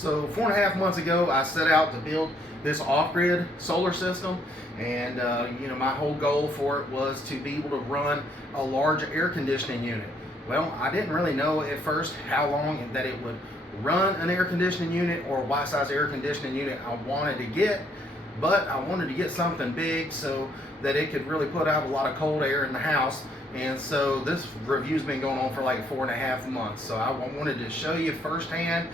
So 4.5 months ago, I set out to build this off-grid solar system, and my whole goal for it was to be able to run a large air conditioning unit. Well, I didn't really know at first how long that it would run an air conditioning unit or what size air conditioning unit I wanted to get, but I wanted to get something big so that it could really put out a lot of cold air in the house. And so this review's been going on for like 4.5 months. So I wanted to show you firsthand,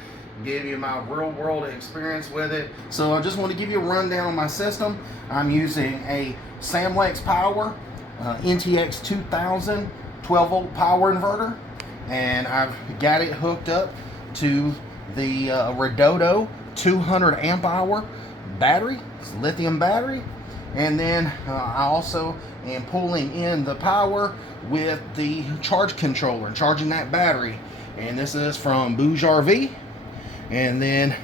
give you my real world experience with it. So I just want to give you a rundown on my system. I'm using a SAMLEX power NTX-2000 12 volt power inverter, and I've got it hooked up to the Redodo 200 amp hour battery. It's a lithium battery. And then I also am pulling in the power with the charge controller and charging that battery. And this is from BOUGE RV. And then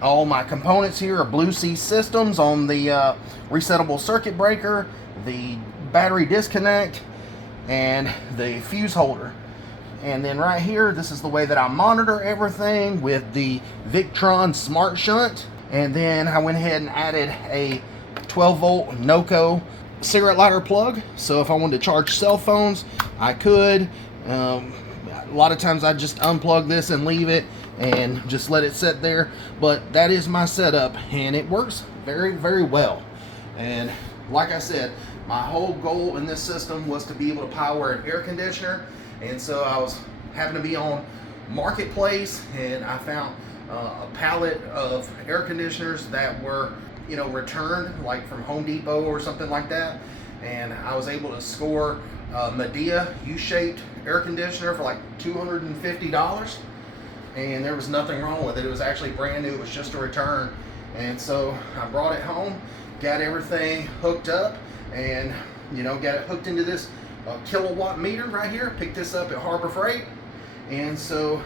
all my components here are Blue Sea systems on the resettable circuit breaker, the battery disconnect, and the fuse holder. And then right here, this is the way that I monitor everything with the Victron Smart Shunt. And then I went ahead and added a 12 volt NOCO cigarette lighter plug. So if I wanted to charge cell phones, I could. A lot of times I just unplug this and leave it and just let it sit there. But that is my setup, and it works very, very well. And like I said, my whole goal in this system was to be able to power an air conditioner. And so I was having to be on Marketplace, and I found a pallet of air conditioners that were returned, like from Home Depot or something like that. And I was able to score a Medea U-shaped air conditioner for like $250. And there was nothing wrong with it. It was actually brand new. It was just a return. And so I brought it home, got everything hooked up, and got it hooked into this kilowatt meter right here. Picked this up at Harbor Freight. And so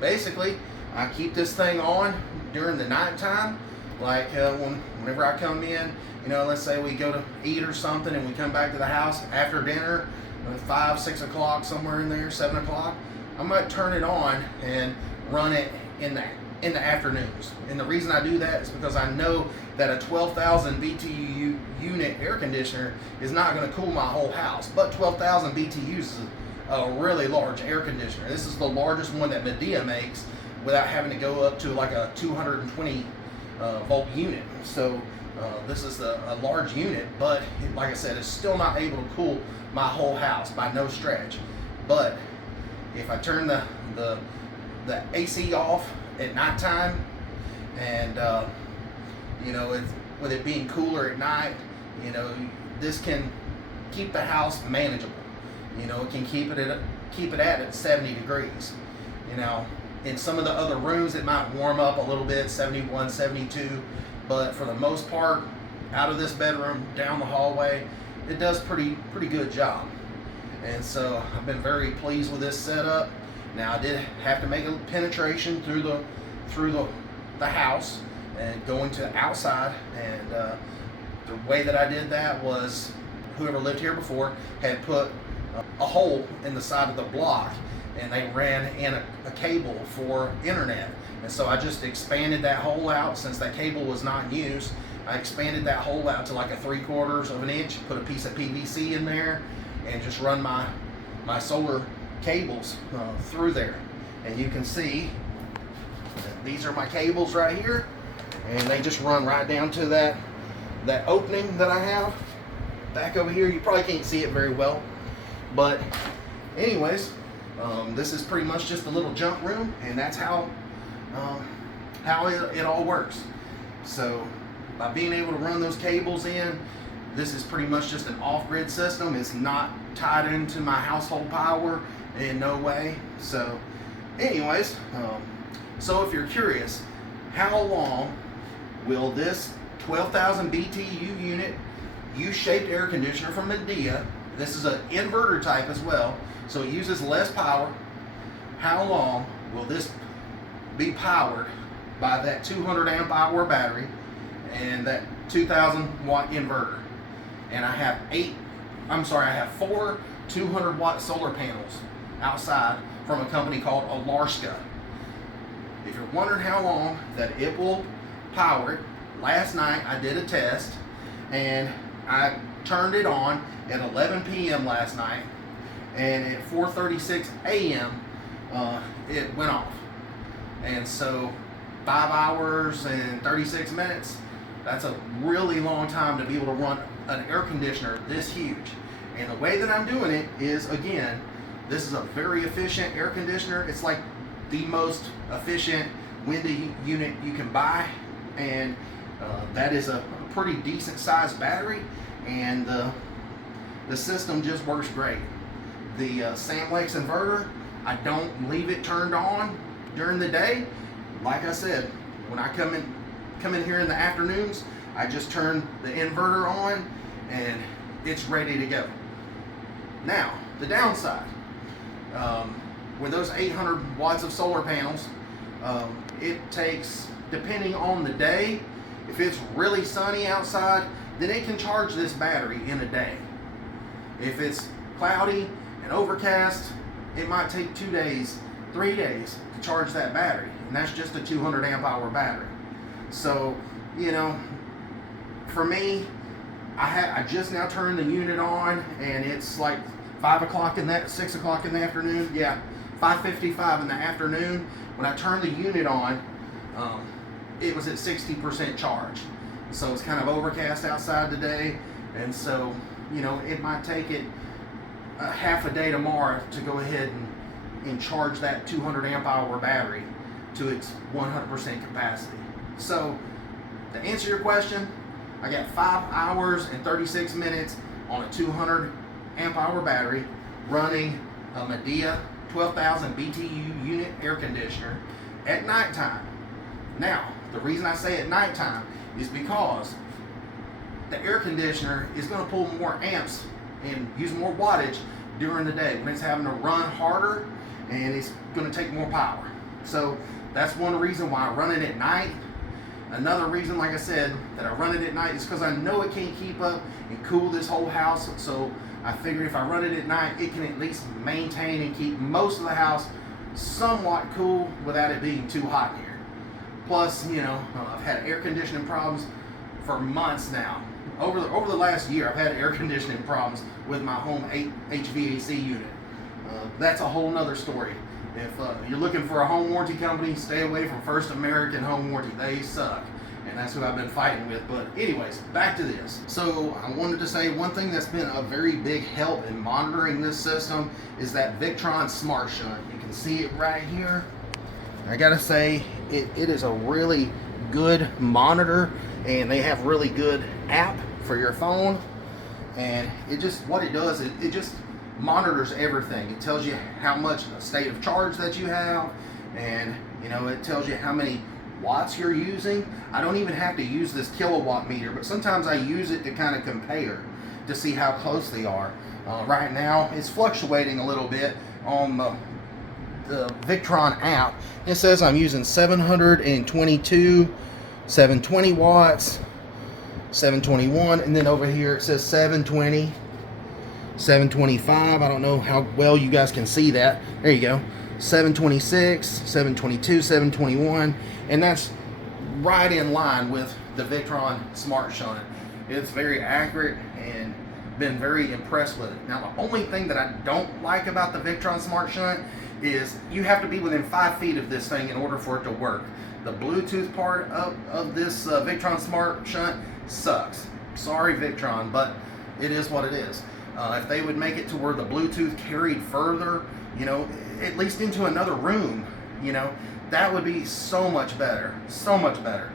basically I keep this thing on during the night time. Like whenever I come in, let's say we go to eat or something and we come back to the house after dinner, 5, 6 o'clock, somewhere in there, 7 o'clock, I might turn it on and run it in the afternoons. And the reason I do that is because I know that a 12,000 BTU unit air conditioner is not going to cool my whole house, but 12,000 BTUs is a really large air conditioner. This is the largest one that Medea makes without having to go up to like a 220 volt unit. So this is a large unit, but like I said, it's still not able to cool my whole house by no stretch. But if I turn the AC off at nighttime, and with it being cooler at night, this can keep the house manageable. It can keep it at 70 degrees. In some of the other rooms it might warm up a little bit, 71, 72, but for the most part, out of this bedroom, down the hallway, it does pretty good job. And so I've been very pleased with this setup. Now I did have to make a penetration through the house and going to outside, and the way that I did that was whoever lived here before had put a hole in the side of the block, and they ran in a cable for internet. And so I just expanded that hole out. Since that cable was not in use, I expanded that hole out to like a 3/4 of an inch, put a piece of PVC in there, and just run my solar cables through there. And you can see that these are my cables right here, and they just run right down to that opening that I have back over here. You probably can't see it very well, but anyways, this is pretty much just a little junk room, and that's how it all works. So by being able to run those cables in, this is pretty much just an off-grid system. It's not tied into my household power in no way. So anyways, so if you're curious, how long will this 12,000 BTU unit U-shaped air conditioner from Medea, this is an inverter type as well, so it uses less power, how long will this be powered by that 200 amp hour battery and that 2,000 watt inverter? And I have 4 200 watt solar panels outside from a company called Alarska. if you're wondering how long that it will power it, last night I did a test and I turned it on at 11 p.m. last night, and at 4:36 a.m. It went off. And so 5 hours and 36 minutes, that's a really long time to be able to run an air conditioner this huge. And the way that I'm doing it is, again, this is a very efficient air conditioner. It's like the most efficient window unit you can buy, and that is a pretty decent sized battery, and the system just works great. The SAMLEX inverter, I don't leave it turned on during the day. Like I said, when I come in here in the afternoons, I just turn the inverter on and it's ready to go. Now, the downside, with those 800 watts of solar panels, it takes, depending on the day, if it's really sunny outside, then it can charge this battery in a day. If it's cloudy and overcast, it might take 2 days, 3 days to charge that battery, and that's just a 200 amp hour battery. So, you know, for me, I just now turned the unit on, and it's like 6 o'clock in the afternoon. Yeah, 5:55 in the afternoon. When I turned the unit on, it was at 60% charge. So it's kind of overcast outside today, and so, you know, it might take it half a day tomorrow to go ahead and charge that 200 amp hour battery to its 100% capacity. So to answer your question, I got 5 hours and 36 minutes on a 200 amp hour battery running a Medea 12,000 BTU unit air conditioner at nighttime. Now, the reason I say at nighttime is because the air conditioner is going to pull more amps and use more wattage during the day when it's having to run harder, and it's going to take more power. So that's one reason why I run it at night. Another reason, like I said, that I run it at night is because I know it can't keep up and cool this whole house. So I figure if I run it at night, it can at least maintain and keep most of the house somewhat cool without it being too hot here. Plus, you know, I've had air conditioning problems for months now. Over the last year, I've had air conditioning problems with my home HVAC unit. That's a whole nother story. If you're looking for a home warranty company, stay away from First American Home Warranty. They suck, and that's who I've been fighting with. But anyways, back to this. So I wanted to say one thing that's been a very big help in monitoring this system is that Victron Smart Shunt. You can see it right here. I gotta say, it is a really good monitor, and they have really good app for your phone, and it just, what it does is it just monitors everything. It tells you how much state of charge that you have, and you know, it tells you how many watts you're using. I don't even have to use this kilowatt meter, but sometimes I use it to kind of compare to see how close they are. Right now it's fluctuating a little bit on the Victron app. It says I'm using 722, 720 watts, 721, and then over here it says 720, 725. I don't know how well you guys can see that. There you go. 726, 722, 721, and that's right in line with the Victron Smart Shunt. It's very accurate and been very impressed with it. Now, the only thing that I don't like about the Victron Smart Shunt is you have to be within 5 feet of this thing in order for it to work. The Bluetooth part of this Victron Smart Shunt sucks. Sorry, Victron, but it is what it is. If they would make it to where the Bluetooth carried further, you know, at least into another room, you know, that would be so much better, so much better.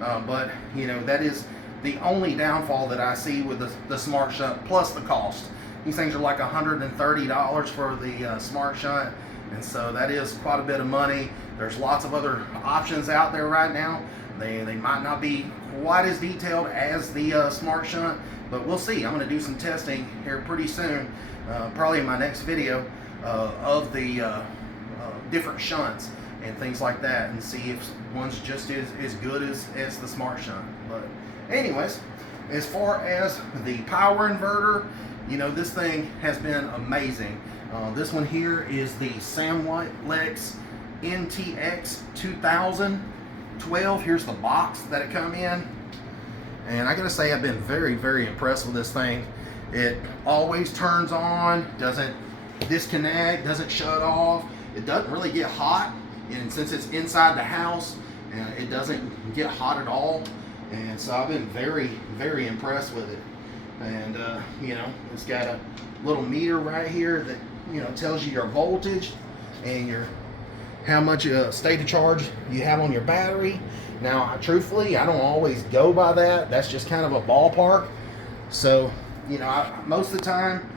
But, you know, that is the only downfall that I see with the Smart Shunt, plus the cost. These things are like $130 for the Smart Shunt, and so that is quite a bit of money. There's lots of other options out there right now. They might not be quite as detailed as the Smart Shunt, but we'll see. I'm going to do some testing here pretty soon, probably in my next video, of the different shunts and things like that, and see if one's just as good as the Smart Shunt. But anyways, as far as the power inverter, you know, this thing has been amazing. This one here is the SAMLEX NTX-2012. Here's the box that it come in. And I gotta say, I've been very, very impressed with this thing. It always turns on, doesn't disconnect, doesn't shut off. It doesn't really get hot. And since it's inside the house, it doesn't get hot at all. And so I've been very, very impressed with it. And you know, it's got a little meter right here that, you know, tells you your voltage and your how much state of charge you have on your battery. Now, truthfully, I don't always go by that. That's just kind of a ballpark. So, you know, most of the time,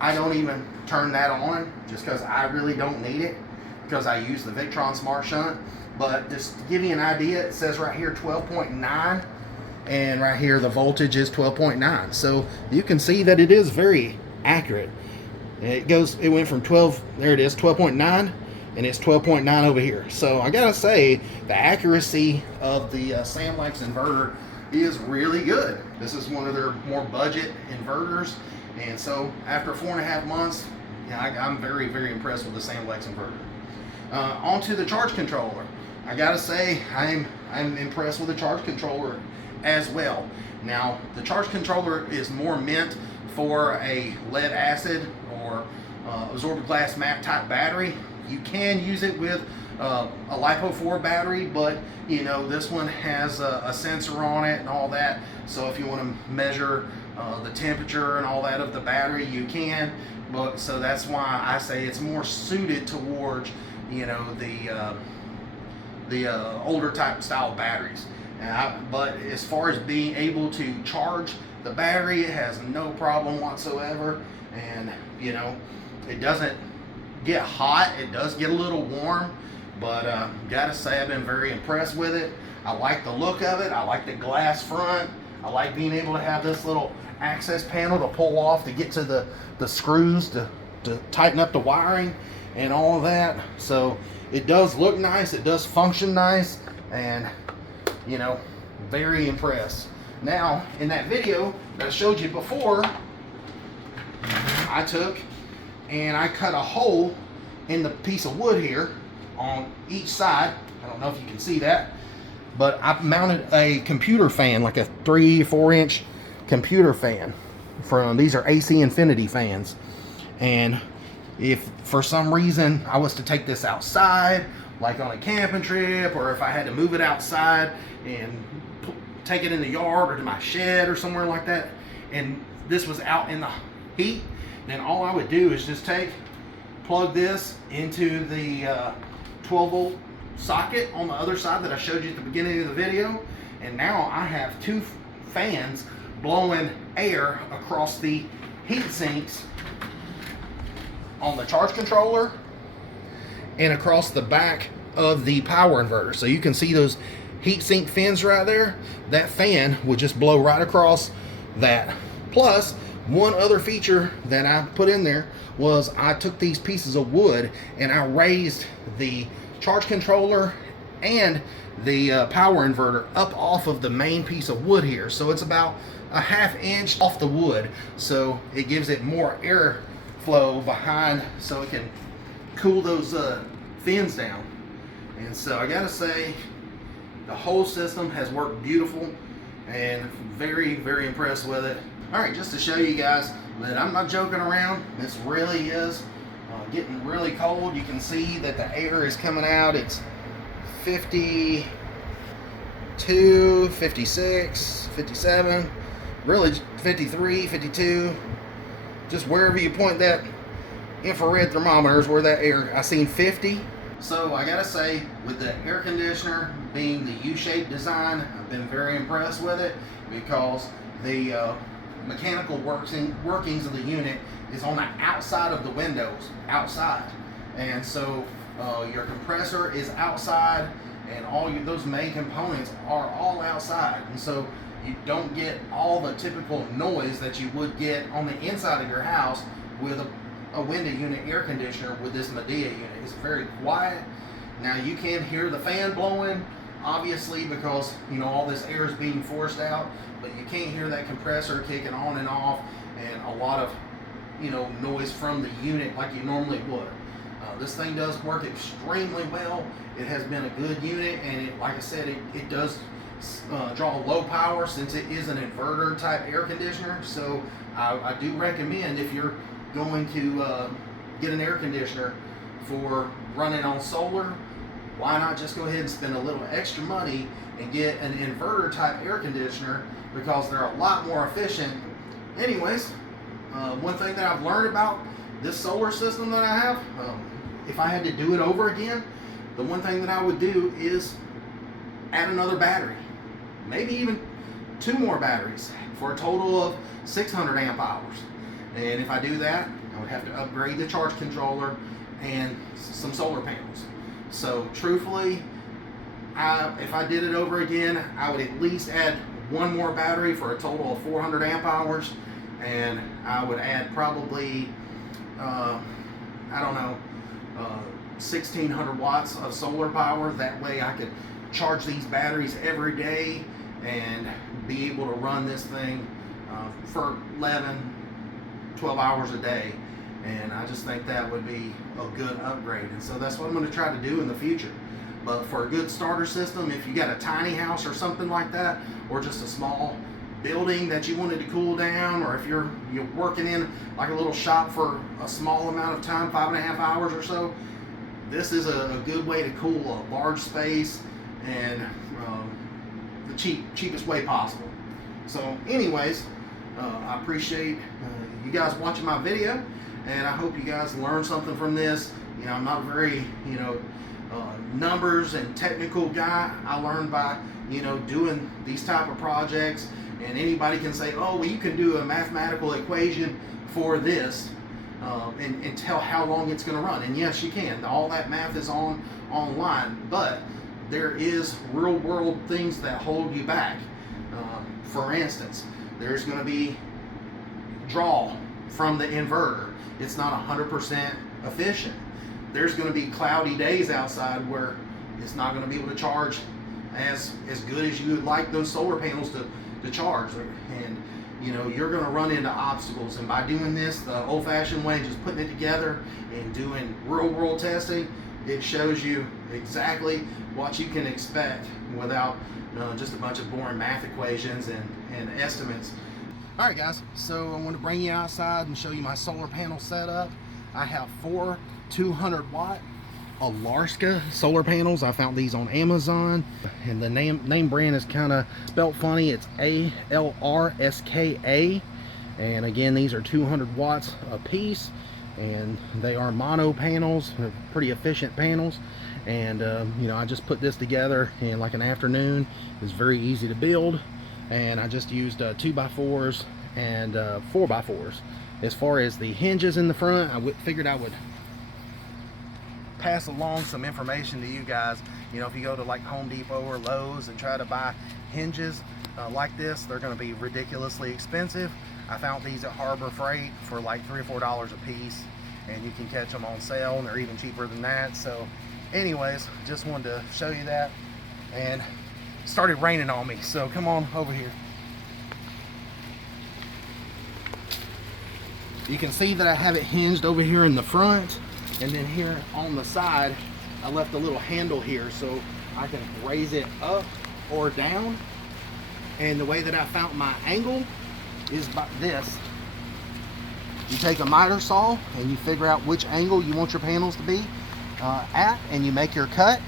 I don't even turn that on just because I really don't need it, because I use the Victron Smart Shunt. But just to give you an idea, it says right here 12.9, and right here the voltage is 12.9. So you can see that it is very accurate. It went from 12, there it is, 12.9. And it's 12.9 over here. So I gotta say, the accuracy of the SAMLEX inverter is really good. This is one of their more budget inverters. And so after 4.5 months, yeah, I'm very, very impressed with the SAMLEX inverter. Onto the charge controller. I gotta say, I'm impressed with the charge controller as well. Now, the charge controller is more meant for a lead acid or absorbent glass mat type battery. You can use it with a LiFePO4 battery, but you know, this one has a sensor on it and all that. So if you want to measure the temperature and all that of the battery, you can. But so that's why I say it's more suited towards, you know, the older type style batteries. But as far as being able to charge the battery, it has no problem whatsoever. And you know, it doesn't get hot. It does get a little warm, but gotta say, I've been very impressed with it. I like the look of it. I like the glass front. I like being able to have this little access panel to pull off to get to the screws to tighten up the wiring and all of that. So it does look nice, it does function nice, and you know, very impressed. Now, in that video that I showed you before, I took and I cut a hole in the piece of wood here on each side. I don't know if you can see that, but I mounted a computer fan, like a 3-4 inch computer fan these are AC Infinity fans. And if for some reason I was to take this outside, like on a camping trip, or if I had to move it outside and take it in the yard or to my shed or somewhere like that, and this was out in the heat, then all I would do is just plug this into the 12 volt socket on the other side that I showed you at the beginning of the video, and now I have two fans blowing air across the heat sinks on the charge controller and across the back of the power inverter. So you can see those heat sink fins right there. That fan would just blow right across that. Plus, one other feature that I put in there was I took these pieces of wood and I raised the charge controller and the power inverter up off of the main piece of wood here. So it's about a 1/2 inch off the wood. So it gives it more air flow behind so it can cool those fins down. And so I gotta say, the whole system has worked beautiful and very, very impressed with it. All right, just to show you guys that I'm not joking around, this really is getting really cold. You can see that the air is coming out. It's 52, 56, 57, really 53, 52. Just wherever you point that infrared thermometer is where that air, I seen 50. So I gotta say, with the air conditioner being the U-shaped design, I've been very impressed with it, because the mechanical workings of the unit is on the outside of the windows, outside. And so your compressor is outside, and all those main components are all outside. And so you don't get all the typical noise that you would get on the inside of your house with a window unit air conditioner with this Medea unit. It's very quiet. Now you can hear the fan blowing, obviously, because you know all this air is being forced out, but you can't hear that compressor kicking on and off and a lot of, you know, noise from the unit like you normally would. This thing does work extremely well. It has been a good unit, and like I said, it does draw low power since it is an inverter type air conditioner. So I do recommend, if you're going to get an air conditioner for running on solar, why not just go ahead and spend a little extra money and get an inverter type air conditioner, because they're a lot more efficient. Anyways, one thing that I've learned about this solar system that I have, if I had to do it over again, the one thing that I would do is add another battery, maybe even 2 more batteries, for a total of 600 amp hours. And if I do that, I would have to upgrade the charge controller and some solar panels. So truthfully, if I did it over again, I would at least add 1 more battery for a total of 400 amp hours, and I would add probably, I don't know, 1600 watts of solar power. That way I could charge these batteries every day and be able to run this thing for 11, 12 hours a day. And I just think that would be a good upgrade. And so that's what I'm going to try to do in the future. But for a good starter system, if you got a tiny house or something like that, or just a small building that you wanted to cool down, or if you're working in like a little shop for a small amount of time, 5.5 hours or so, this is a good way to cool a large space, and the cheapest way possible. So anyways, I appreciate you guys watching my video, and I hope you guys learned something from this. You know, I'm not very, numbers and technical guy. I learned by, doing these type of projects, and anybody can say, oh, well, you can do a mathematical equation for this and tell how long it's going to run. And yes, you can. All that math is online, but there is real world things that hold you back. For instance, there's going to be draw from the inverter. It's not 100% efficient. There's going to be cloudy days outside where it's not going to be able to charge as good as you would like those solar panels to charge. And you're going to run into obstacles. And by doing this the old-fashioned way, just putting it together and doing real-world testing, it shows you exactly what you can expect without just a bunch of boring math equations and estimates. Alright guys, so I want to bring you outside and show you my solar panel setup. I have 4 200 watt Alaska solar panels. I found these on Amazon, and the name brand is kind of spelled funny. It's ALRSKA, and again, these are 200 watts a piece, and they are mono panels. They're pretty efficient panels. And I just put this together in like an afternoon. It's very easy to build, and I just used 2x4s and 4x4s. As far as the hinges in the front, I figured I would pass along some information to you guys. If you go to like Home Depot or Lowe's and try to buy hinges like this, they're going to be ridiculously expensive. I found these at Harbor Freight for like $3 or $4 a piece, and you can catch them on sale, and they're even cheaper than that. So anyways, just wanted to show you that. And it started raining on me, so come on over here. You can see that I have it hinged over here in the front, and then here on the side I left a little handle here so I can raise it up or down. And the way that I found my angle is by this. You take a miter saw and you figure out which angle you want your panels to be at, and you make your cut.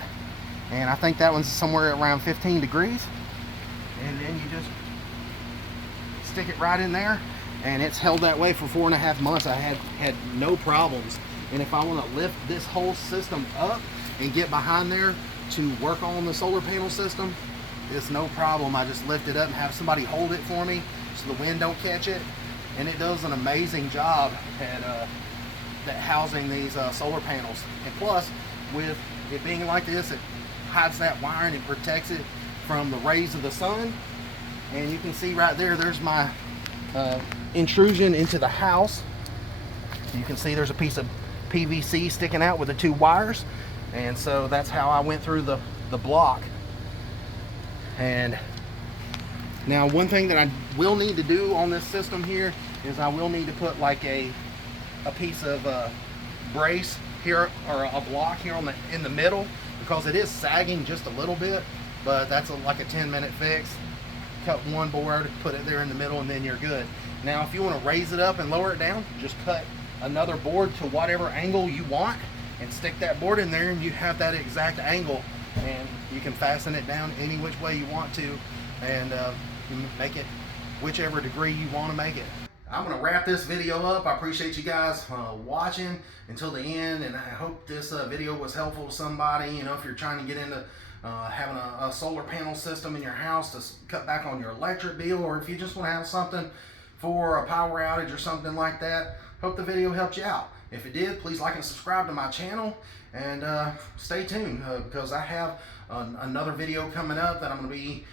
And I think that one's somewhere around 15 degrees. And then you just stick it right in there, and it's held that way for 4.5 months. I had no problems. And if I want to lift this whole system up and get behind there to work on the solar panel system, it's no problem. I just lift it up and have somebody hold it for me so the wind don't catch it. And it does an amazing job at housing these solar panels. And plus, with it being like this, it hides that wiring and protects it from the rays of the sun. And you can see right there, there's my intrusion into the house. You can see there's a piece of PVC sticking out with the 2 wires, and so that's how I went through the block. And now one thing that I will need to do on this system here is I will need to put like a piece of brace here, or a block here on in the middle, because it is sagging just a little bit, but that's like a 10-minute fix. Cut one board, put it there in the middle, and then you're good. Now if you want to raise it up and lower it down, just cut another board to whatever angle you want and stick that board in there, and you have that exact angle, and you can fasten it down any which way you want to, and make it whichever degree you want to make it. I'm going to wrap this video up. I appreciate you guys watching until the end, and I hope this video was helpful to somebody. You know, if you're trying to get into having a solar panel system in your house to cut back on your electric bill, or if you just want to have something for a power outage or something like that, hope the video helped you out. If it did, please like and subscribe to my channel, and stay tuned because I have another video coming up that I'm going to be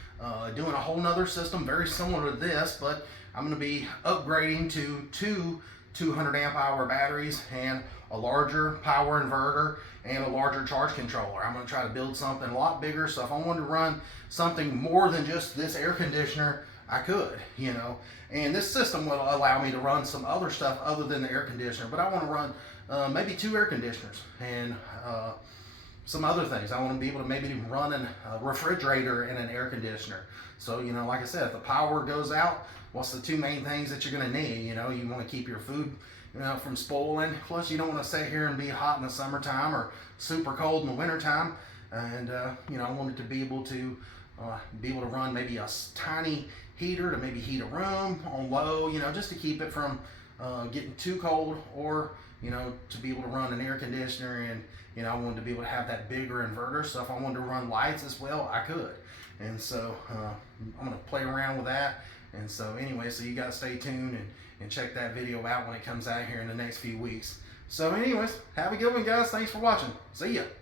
doing a whole nother system very similar to this, but I'm going to be upgrading to two 200 amp hour batteries and a larger power inverter and a larger charge controller. I'm going to try to build something a lot bigger, so if I wanted to run something more than just this air conditioner, I could, you know. And this system will allow me to run some other stuff other than the air conditioner, but I want to run maybe 2 air conditioners and some other things. I want to be able to maybe run a refrigerator and an air conditioner. So, you know, like I said, if the power goes out, what's the 2 main things that you're going to need? You know, you want to keep your food, you know, from spoiling. Plus, you don't want to sit here and be hot in the summertime or super cold in the wintertime. And, you know, I wanted to be able to run maybe a tiny heater to maybe heat a room on low, you know, just to keep it from getting too cold, or, you know, to be able to run an air conditioner. And, you know, I wanted to be able to have that bigger inverter, so if I wanted to run lights as well, I could. And so I'm going to play around with that. And so anyway, so you guys stay tuned and check that video out when it comes out here in the next few weeks. So anyways, have a good one, guys. Thanks for watching. See ya.